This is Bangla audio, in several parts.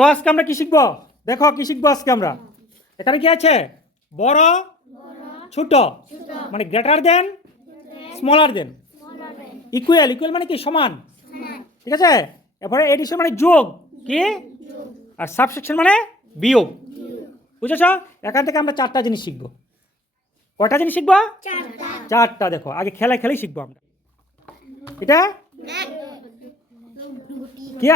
তো আজকে আমরা কি শিখবো? দেখো কি শিখবো আজকে আমরা। এখানে কি আছে? বড় ছোট, মানে গ্রেটার দেন স্মলার দেন, ইকুয়াল, ইকুয়াল মানে কি সমান, ঠিক আছে। এরপরে এডিশন মানে যোগ, কি, আর সাবসেকশন মানে বিয়োগ, বুঝেছ? এখান থেকে আমরা চারটা জিনিস শিখবো। কয়টা জিনিস শিখবো? চারটা। দেখো আগে খেলায় খেলেই শিখবো আমরা। এটা কি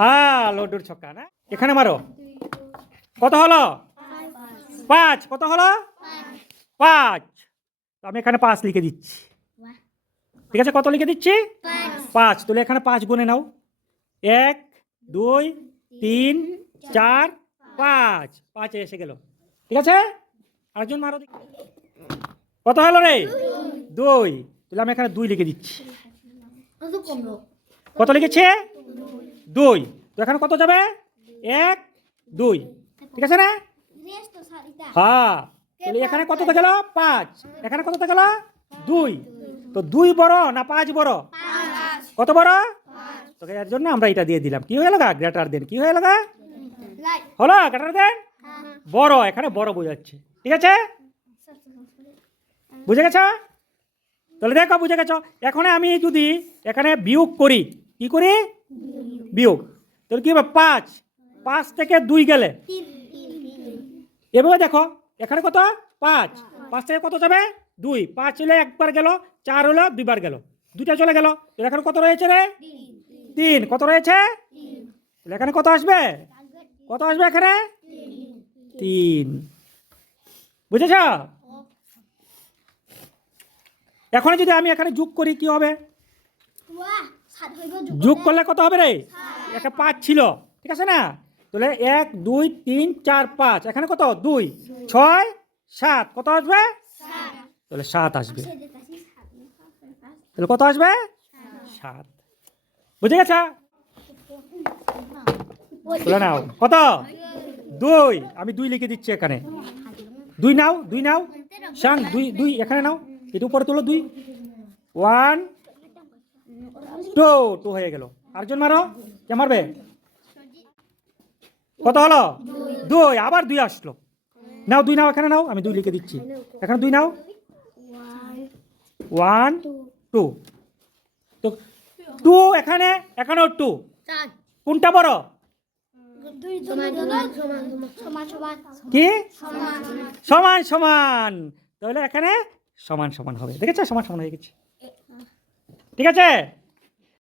হ্যাঁ লড্ডুর ছক্কা না। এখানে মারো। কত হলো? 5। কত হলো? 5। আমি এখানে 5 লিখে দিচ্ছি, ঠিক আছে। কত লিখে দিচ্ছি? 5। তাহলে এখানে 5 গুনে নাও। 1 2 3 4 5। 5 এসে গেল, ঠিক আছে। আরেকজন মারো। কত হলো রে? 2। তাহলে আমি এখানে 2 লিখে দিচ্ছি। কত লিখেছে? 2। তো এখানে কত যাবে? 1 2, ঠিক আছে না? হ্যাঁ। তাহলে এখানে কততে গেল? 5। এখানে কততে গেল? 2। তো 2 বড় না 5 বড়? কত বড়? তো এর জন্য আমরা এটা দিয়ে দিলাম। কি হয়ে গেল? Greater than. কি হয়ে গেল? হলো গ্রেটার দেন বড়। এখানে বড় বোঝাচ্ছে, ঠিক আছে। বুঝে গেছ? তাহলে দেখো বুঝে গেছ। এখন আমি যদি এখানে বিয়োগ করি, কি করি? বিয়োগ। তাহলে কি হবে? 5 থেকে 2 গেলে এভাবে দেখো। এখানে কত? 5। 5 থেকে কত যাবে? 2। 5 হলে একবার গেল, 4 হলো দুইবার গেল, 2টা চলে গেল। এখানে কত রয়েছে রে? 3। কত রয়েছে? এখানে কত আসবে? কত আসবে এখানে? 3। বুঝেছ? এখন যদি আমি এখানে যোগ করি কি হবে? যোগ করলে কত হবে রে? একটা 5 ছিল, ঠিক আছে না। তাহলে 1 2 3 4 5। এখানে কত? 2 6 7। কত আসবে? তাহলে 7 আসবে। তাহলে কত আসবে? 7। বুঝে গেছে? তুলে নাও। কত? 2। আমি 2 লিখে দিচ্ছি এখানে। 2 নাও, 2 নাও। শান 2 2 এখানে নাও। এটা উপরে তোলো। 2 1 2 2 হয়ে গেল। আরেকজন মারো। কে মারবে? কত হলো? 2। আবার 2 আসলো। নাও 2 নাও, এখানে নাও। আমি 2 লিখে দিচ্ছি এখানে। 2 নাও। 1 2। তো 2 এখানে, এখানেও 2। কোনটা বড়? কি? সমান সমান। তাহলে এখানে সমান সমান হবে। দেখেছো? সমান সমান হয়ে গেছে, ঠিক আছে।